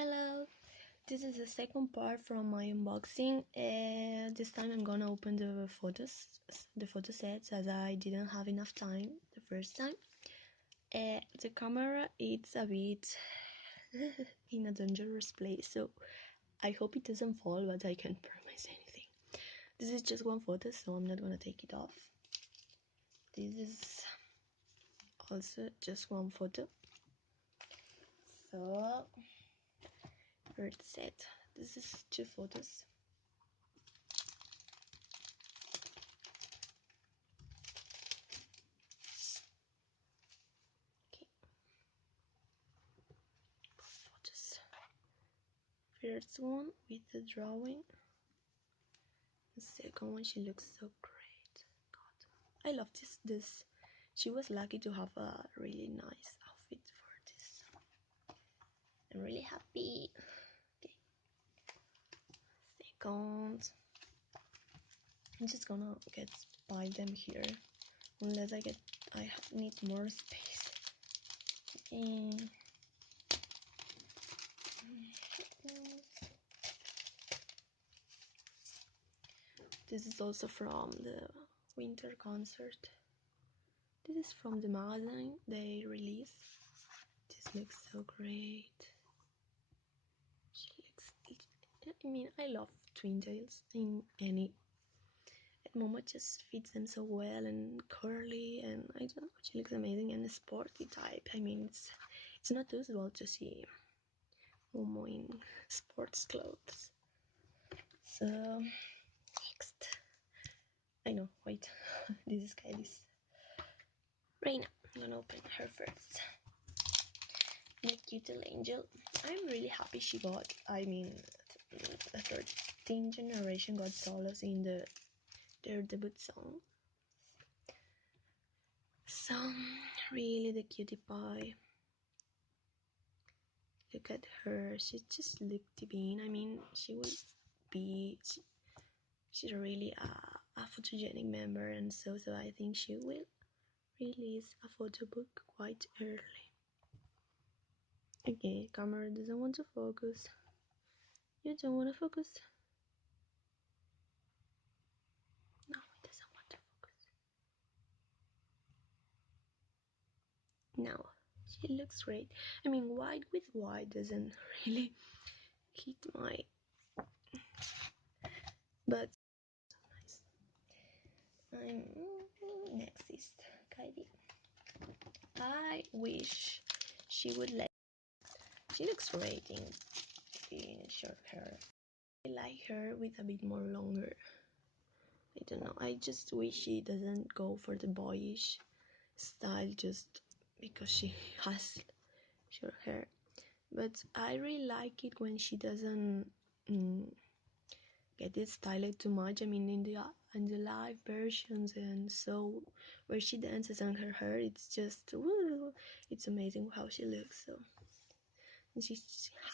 Hello, this is the second part from my unboxing. This time I'm gonna open the photo sets, as I didn't have enough time the first time. The camera it's a bit in a dangerous place, so I hope it doesn't fall, but I can't promise anything. This is just one photo, so I'm not gonna take it off. This is also just one photo. So first set, this is two photos. Okay, photos. First one with the drawing. The second one, she looks so great. God, I love this. She was lucky to have a really nice outfit for this. I'm really happy. Okay. Second, I'm just gonna buy them here, unless I need more space. Okay. This is also from the winter concert. This is from the magazine they release. This looks so great. I love twin tails in any. And Momo just fits them so well and curly, and I don't know, she looks amazing and a sporty type. It's not usual to see Momo in sports clothes. So next, I know. Wait, this is Kylie's. Reina, I'm gonna open her first. The cute little angel. I'm really happy she got. The 13th generation got solos in their debut song. So really the cutie pie. Look at her. She just looked divine. She will be. She's really a photogenic member, and so I think she will release a photo book quite early. Okay, camera doesn't want to focus. You don't want to focus? No, it doesn't want to focus. Now, she looks great. White with white doesn't really hit my... But nice. Next is Kylie. I wish she would let... She looks great in short hair. I like her with a bit more longer. I don't know. I just wish she doesn't go for the boyish style just because she has short hair. But I really like it when she doesn't get it styled too much. In the live versions, and so where she dances on her hair, it's just woo, it's amazing how she looks. So and she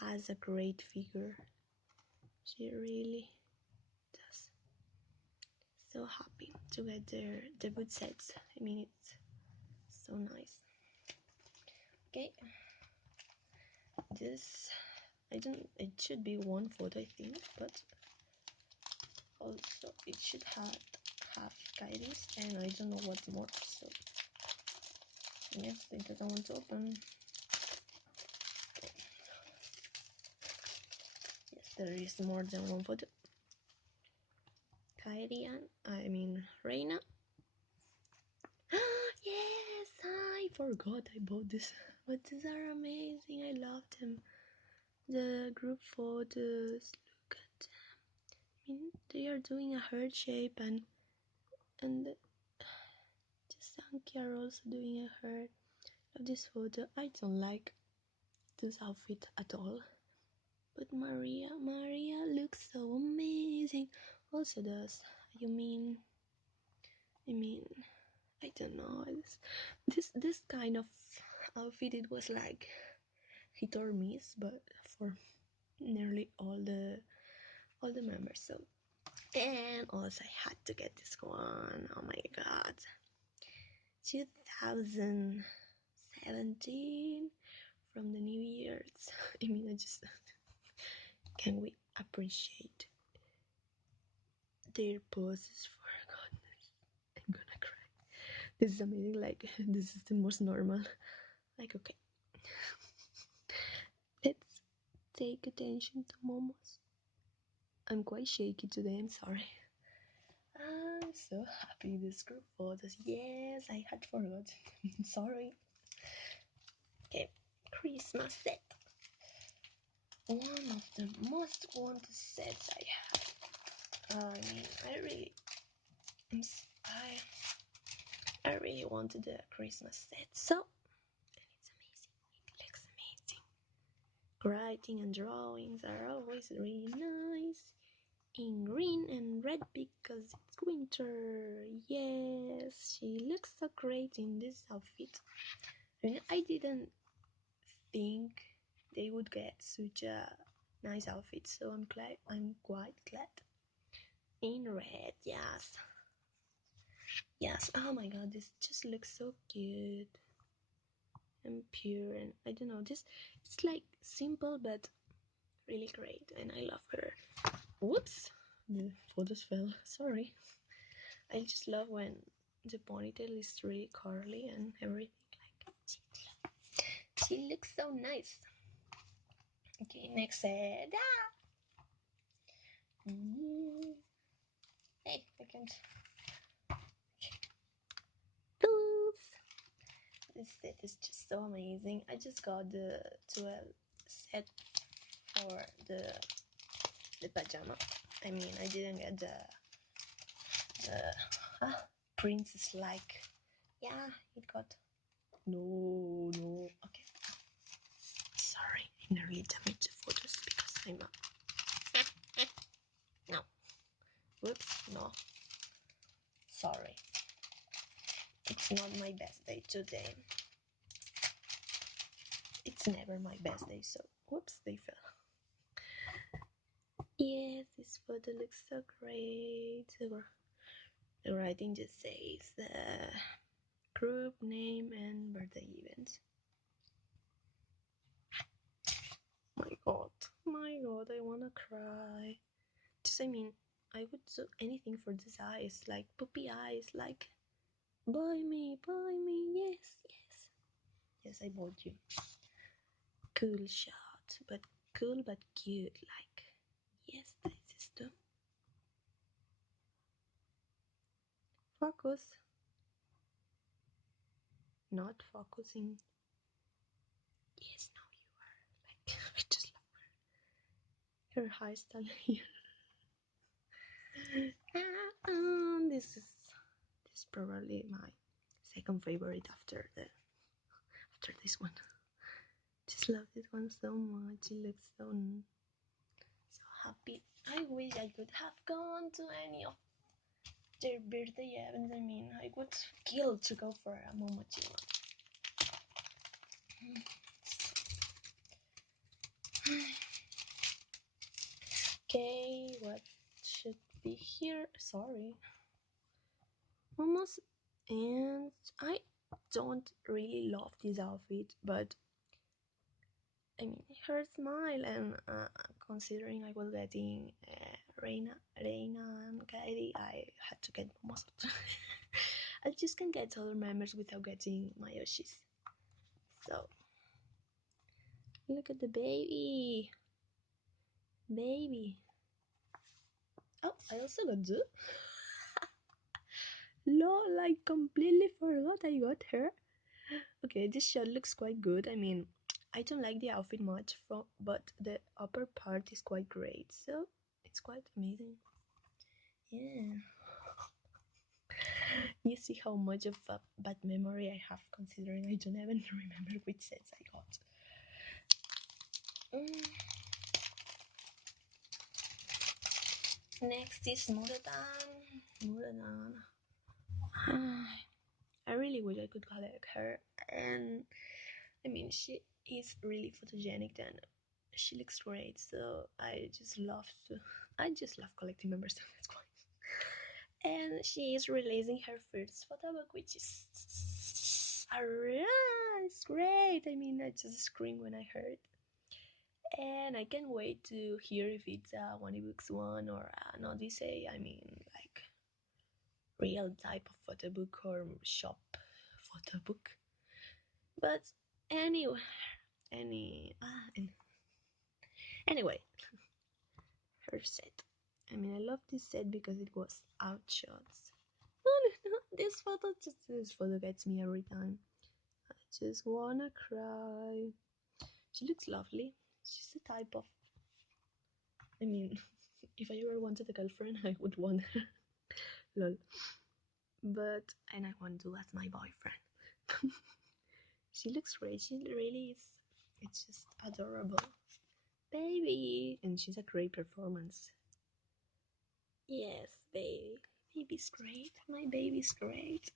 has a great figure. She really does. So happy to get their debut sets. It's so nice. Okay, this it should be one photo, I think, but also it should have Kylie's, and I don't know what more. So next thing that I want to open. Yes, there is more than one photo. Kylie and Reina. Yes, I forgot I bought this, but these are amazing. I love them. The group photos. Look at them. They are doing a heart shape, and Sanki are also doing a heart. Love this photo. I don't like this outfit at all, but Maria looks so amazing. Also does. I don't know. This kind of outfit, it was like hit or miss, but for nearly all the members. So, and also I had to get this one. Oh my god, 2017 from the New Year's. I just can we appreciate their poses? For goodness, I'm gonna cry. This is amazing. Like, this is the most normal. Like, okay, let's take attention to momos. I'm quite shaky today, I'm sorry. I'm so happy this group photos. Yes, I had forgotten. Sorry. Okay, Christmas set. One of the most wanted sets I have. I mean, I really wanted a Christmas set, so it's amazing. It looks amazing. Writing and drawings are always really nice. In green and red because it's winter. Yes, she looks so great in this outfit. And I didn't think they would get such a nice outfit, so I'm quite glad. In red, yes. Yes, oh my god, this just looks so cute and pure, and I don't know, just it's like simple but really great, and I love her. Whoops, the photos fell. Sorry. I just love when the ponytail is really curly and everything. Like she looks so nice. Okay, next set. Hey, I can't. Oops. This set is just so amazing. I just got the 12 set for the pajama. I mean, I didn't get the princess like. Yeah, it got. No. Okay. Sorry, I nearly damaged the photos because I'm not. No. Whoops, no. Sorry. It's not my best day today. It's never my best day, so whoops, they fell. Yes, this photo looks so great. The writing just says the group name and birthday event. My god, I wanna cry. Just, I mean, I would do anything for these eyes, like puppy eyes, like buy me, yes. Yes, I bought you. Cool shot, but cool but cute, like, yes, this is too. Focus. Not focusing. Yes, now you are. Like, I just love her hairstyle here. This is probably my second favorite after this one. Just love this one so much. It looks so happy. I wish I could have gone to any of their birthday events. I mean, I would kill to go for a Momochima. Okay, what should be here? Sorry. Almost. And I don't really love this outfit, but I mean, her smile and considering I was getting Reina and Kairi, I had to get Momo's. I just can't get other members without getting Mayoshi's. So, look at the baby. Baby. Oh, I also got Zoo. Lol, I completely forgot I got her. Okay, this shirt looks quite good. I mean, I don't like the outfit much, but the upper part is quite great, so it's quite amazing. Yeah. You see how much of a bad memory I have, considering I don't even remember which sets I got. Next is Muradan. I really wish I could collect her, and I mean, she is really photogenic and she looks great, so I just love collecting members. That's why. And she is releasing her first photobook, which is it's great. I mean, I just screamed when I heard. And I can't wait to hear if it's a One Books one or an Odyssey. I mean, like real type of photo book or shop photo book. But anyway, anyway, her set. I mean, I love this set because it was outshots. No, no, no, this photo gets me every time. I just wanna cry. She looks lovely. She's the type of. I mean, if I ever wanted a girlfriend, I would want her. Lol. But and I want to as my boyfriend. She looks great. She really is. It's just adorable, baby, and she's a great performance. Yes, baby. Baby's great. My baby's great.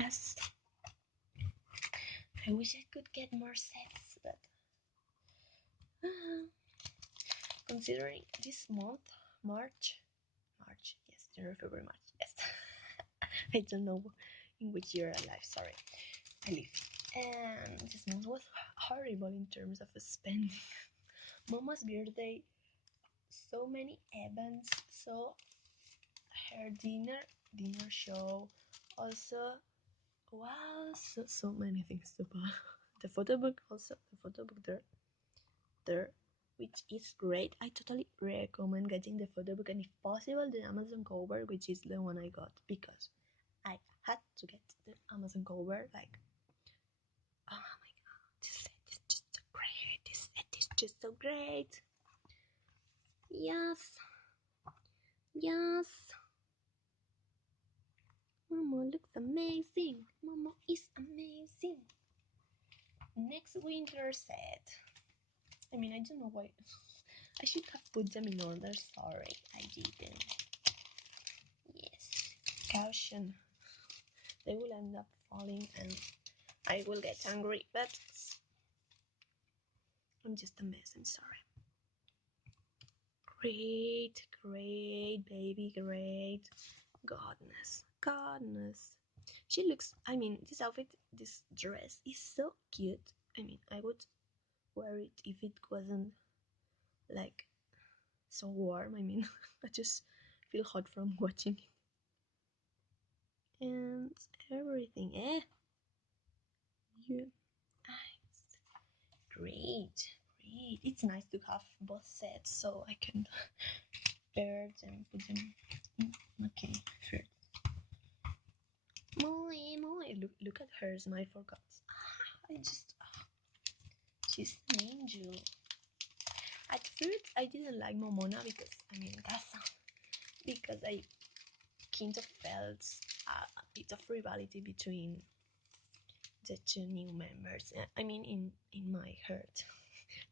Yes. I wish I could get more sets, but uh, considering this month, March, yes, January, February, March, yes. I don't know in which year I live. Sorry, I live. And this month was horrible in terms of spending. Mama's birthday, so many events, so her dinner show, also wow, so many things to buy. The photo book also, the photo book there, which is great. I totally recommend getting the photo book and if possible the Amazon cover, which is the one I got because I had to get the Amazon cover. Like, oh my god, this set is just so great. This set is just so great. Yes, yes. Mama looks amazing. Mama is amazing. Next winter set. I mean, I don't know why. I should have put them in order. Sorry, I didn't. Yes. Caution. They will end up falling and I will get angry, but I'm just a mess. I'm sorry. Great, baby, great. Godness. She looks, I mean, this outfit, this dress is so cute. I mean, I would wear it if it wasn't like so warm. I mean, I just feel hot from watching it. And everything, you, great. It's nice to have both sets so I can pair them, put them in. Okay, first. Moe. Look at her smile for God's. She's an angel. At first, I didn't like Momona because, I mean, Casa, because I kind of felt a bit of rivalry between the two new members. I mean, in my heart,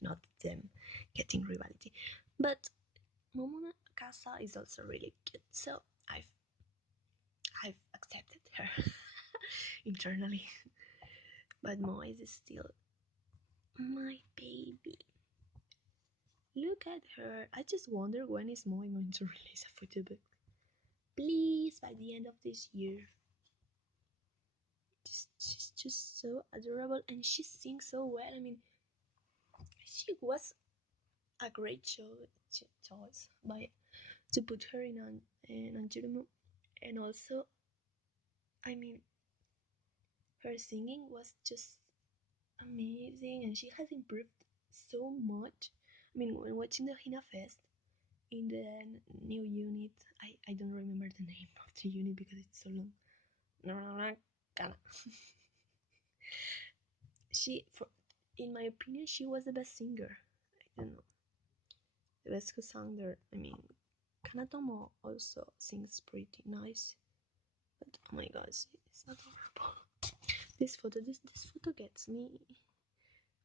not them getting rivalry. But Momona Casa is also really cute, so I've accepted her internally. But Moise is still my baby. Look at her. I just wonder when is Moe going to release a photo book. Please, by the end of this year. She's just so adorable and she sings so well. I mean, she was a great choice by to put her in an Anjurmu. And also, I mean, her singing was just amazing and she has improved so much. I mean, when watching the Hina Fest in the new unit, I don't remember the name of the unit because it's so long. She, for, in my opinion, she was the best singer. I don't know, the best who sang there. I mean, Kanatomo also sings pretty nice, but oh my gosh, it's adorable. This photo gets me.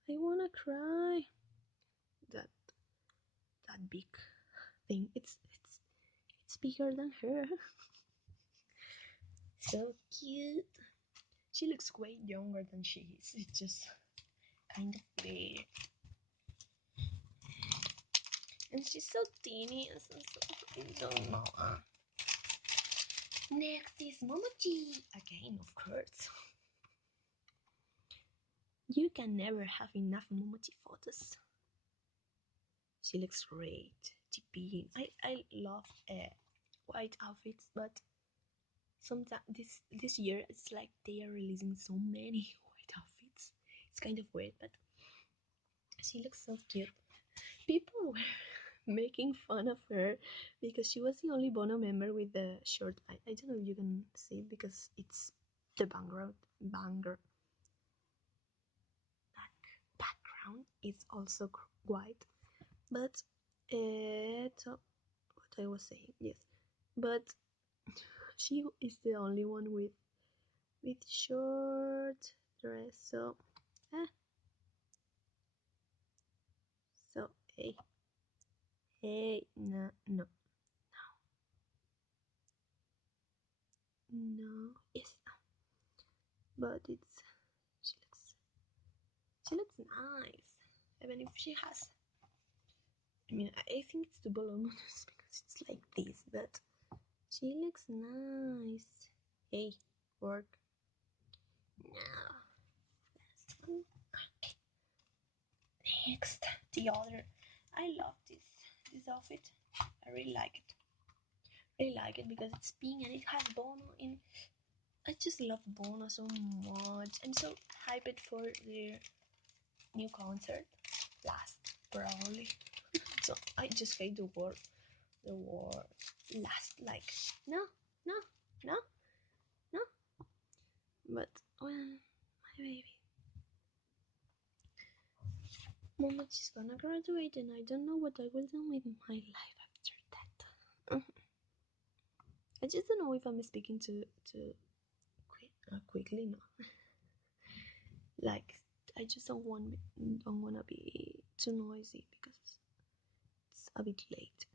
I wanna cry. That that big thing. It's bigger than her. So cute. She looks way younger than she is. It's just kind of weird. And she's so teeny. I don't know. Next is Momochi. Again, of course. You can never have enough Momochi photos. She looks great. TP. I love white outfits, but sometimes this year it's like they are releasing so many white outfits. It's kind of weird, but she looks so cute. People were making fun of her because she was the only Bono member with the short. I don't know if you can see it because it's the banger background is also white. But so what I was saying, yes, but she is the only one with short dress. So, eh, so hey, hey, no, no, no, yes, but it's she looks she looks nice. Even if she has, I mean, I think it's the balloons because it's like this, but she looks nice. Hey, work. Now, last one. Next, the other. I love this outfit. I really like it. Really like it because it's pink and it has Bono in. I just love Bono so much. I'm so hyped for their new concert. Last, probably. So I just hate the word last. Like no, no, no, no. But well, my baby, Momochi's gonna graduate, and I don't know what I will do with my life after that. I just don't know if I'm speaking too quickly. No, like I just don't wanna be too noisy because it's a bit late,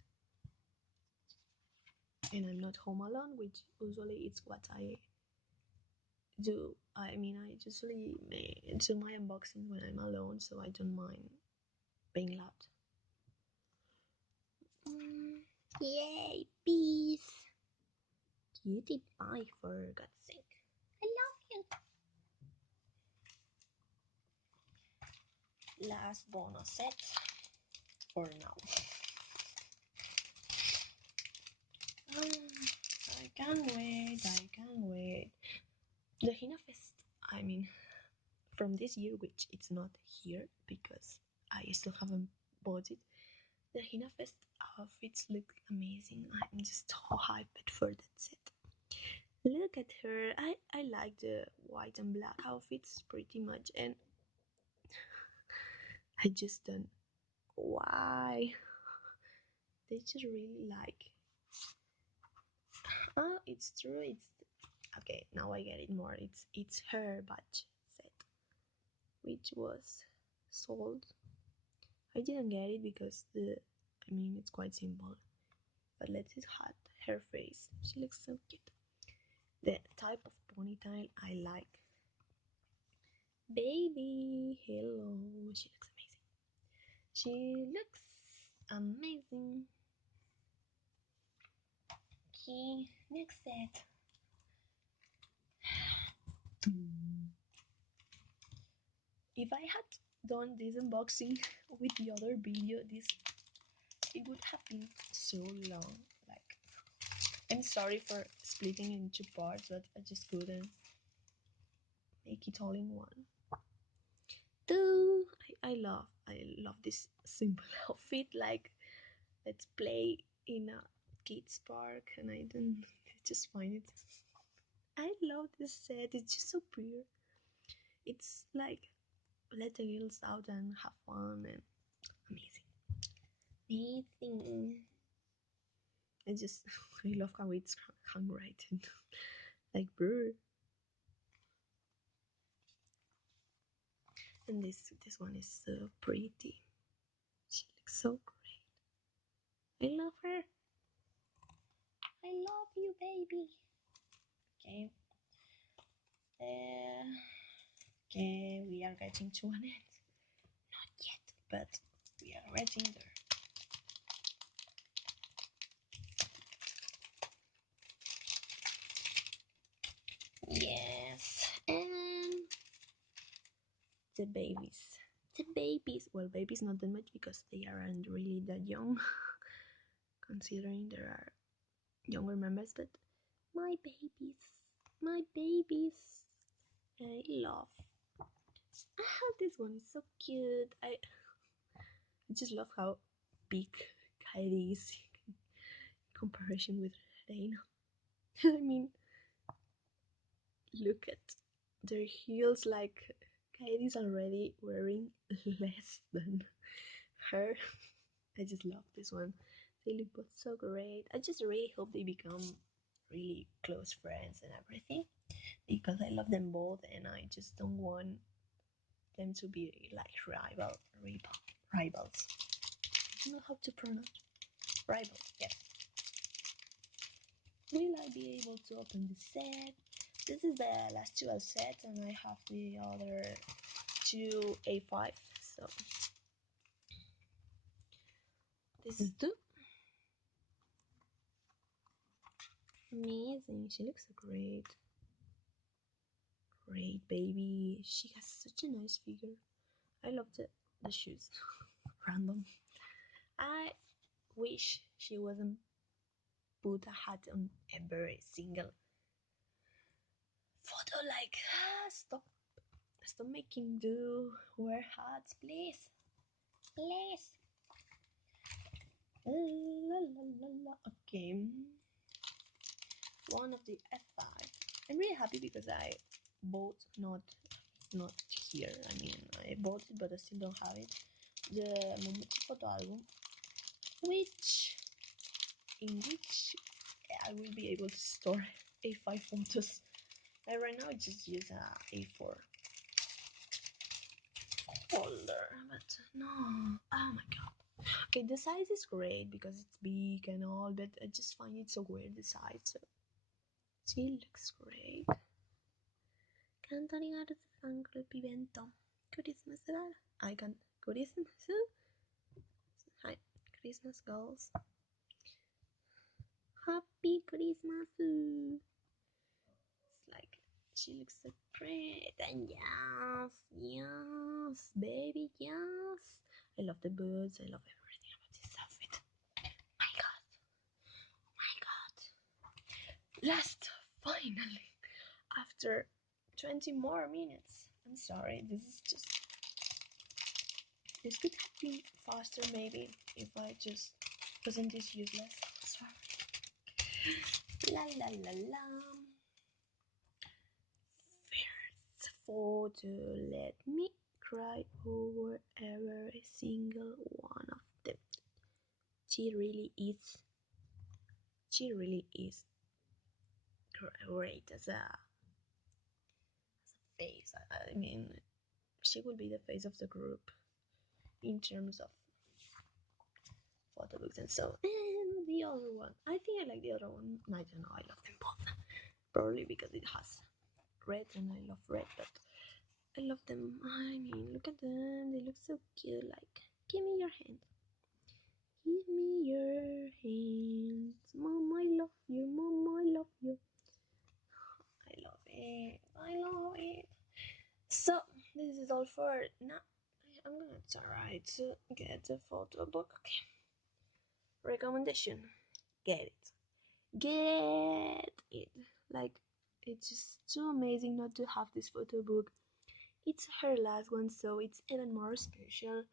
and I'm not home alone, which usually it's what I do. I mean, I usually do my unboxing when I'm alone, so I don't mind being loud. Yay, peace! Cutie pie, for God's sake. I love you. Last bonus set for now. I can't wait. I can't wait. The Hina Fest, I mean, from this year, which it's not here because I still haven't bought it. The Hina Fest outfits look amazing. I'm just so hyped for that set. Look at her. I like the white and black outfits pretty much, and I just don't. Why? They just really like. Oh, it's true. It's okay. Now I get it more. It's her batch set, which was sold. I didn't get it because I mean, it's quite simple. But let's just hide her face. She looks so cute. The type of ponytail I like. Baby, hello. She looks amazing. Okay, next set. If I had done this unboxing with the other video, it would have been so long. Like, I'm sorry for splitting in two parts, but I just couldn't make it all in one. I love this simple outfit. Like, let's play in a kids park, and I don't just find it. I love this set. It's just so pure. It's like let the girls out and have fun and amazing. Amazing. I just I love how it's handwritten. Like brr. And this one is so pretty. She looks so great. I love her. I love you, baby. Okay. Okay, we are getting to an end. Not yet, but we are getting there. Yes, and the babies. The babies. Well, babies not that much because they aren't really that young, considering there are younger members. But my babies, my babies. I love. This one is so cute. I just love how big Kylie is in comparison with Reina. I mean, look at their heels, like Kylie's already wearing less than her. I just love this one. They look both so great. I just really hope they become really close friends and everything because I love them both and I just don't want them to be like rivals. I don't know how to pronounce rivals. Yes. Will I be able to open the set? This is the last 12 sets and I have the other two A5. So this is two. Amazing. She looks so great. Great baby. She has such a nice figure. I love the shoes. Random. I wish she wasn't put a hat on every single photo. Like, stop making do wear hats, please. Please. La, la, la, la. Okay. One of the F5. I'm really happy because I bought not here. I mean, I bought it, but I still don't have it. The Momochi photo album, in which I will be able to store A5 photos. And right now, I just use a A4 folder, but no. Oh my god. Okay, the size is great because it's big and all, but I just find it so weird the size. So she looks great. Canto arrivare su fanclub evento. Christmas girl. I can Christmas. Hi, Christmas girls. Happy Christmas. It's like she looks so great and yes, baby, yes. I love the boots. I love everything about this outfit. My God, my God. Last, finally, after 20 more minutes. I'm sorry. This could have been faster maybe if I just wasn't this useless. Sorry. La la la la. First photo. Let me cry over every single one of them. She really is. She really is great as a face. I mean, she will be the face of the group in terms of photo books and so. And the other one, I think I like the other one. I don't know. I love them both. Probably because it has red and I love red, but I love them. I mean, look at them. They look so cute. Like, give me your hand. Give me your hands. Mom, I love you. Mom, I love you. I love it. I love it. So, this is all for now. I'm gonna try to get the photo book. Okay. Recommendation. Get it. Get it. Like, it's just too amazing not to have this photo book. It's her last one, so it's even more special.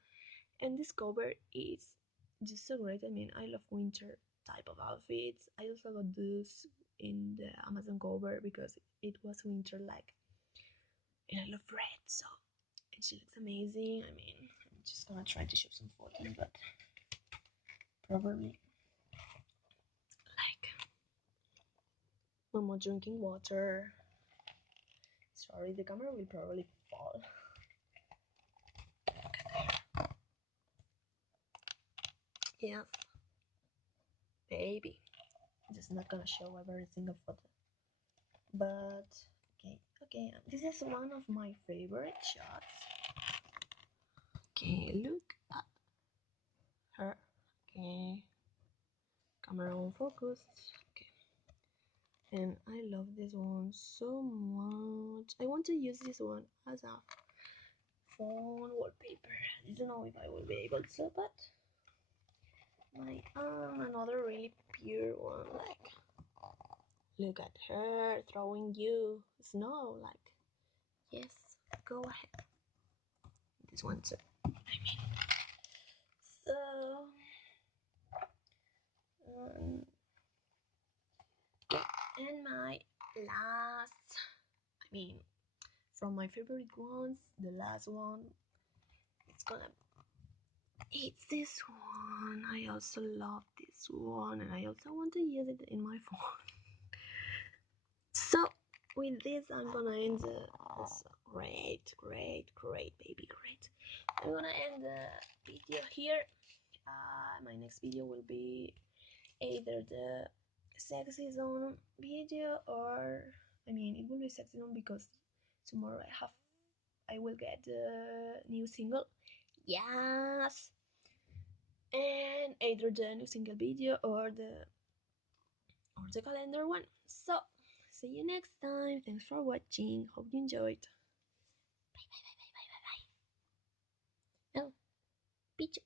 And this cover is just so great. I mean, I love winter type of outfits. I also got this in the Amazon cover because it was winter like, and I love red, so and she looks amazing. I mean, I'm just gonna try to show some photos, but probably like Momo drinking water. Sorry, the camera will probably fall. Yes, baby. Just not gonna show every single photo. But okay. This is one of my favorite shots. Okay, look at her. Okay, camera on focus. Okay, and I love this one so much. I want to use this one as a phone wallpaper. I don't know if I will be able to, but my another really pure one. Like, look at her throwing you snow. Like, yes, go ahead. This one too. So, um, and my last, from my favorite ones, the last one, it's this one. I also love this one, and I also want to use it in my phone. So, with this, I'm gonna end this great, baby, great. I'm gonna end the video here. My next video will be either the sexy zone video, or it will be sexy zone because tomorrow I will get the new single. Yes, and either the new single video or the calendar one. So see you next time. Thanks for watching. Hope you enjoyed. Bye bye bye bye bye bye bye. Oh, Pichu.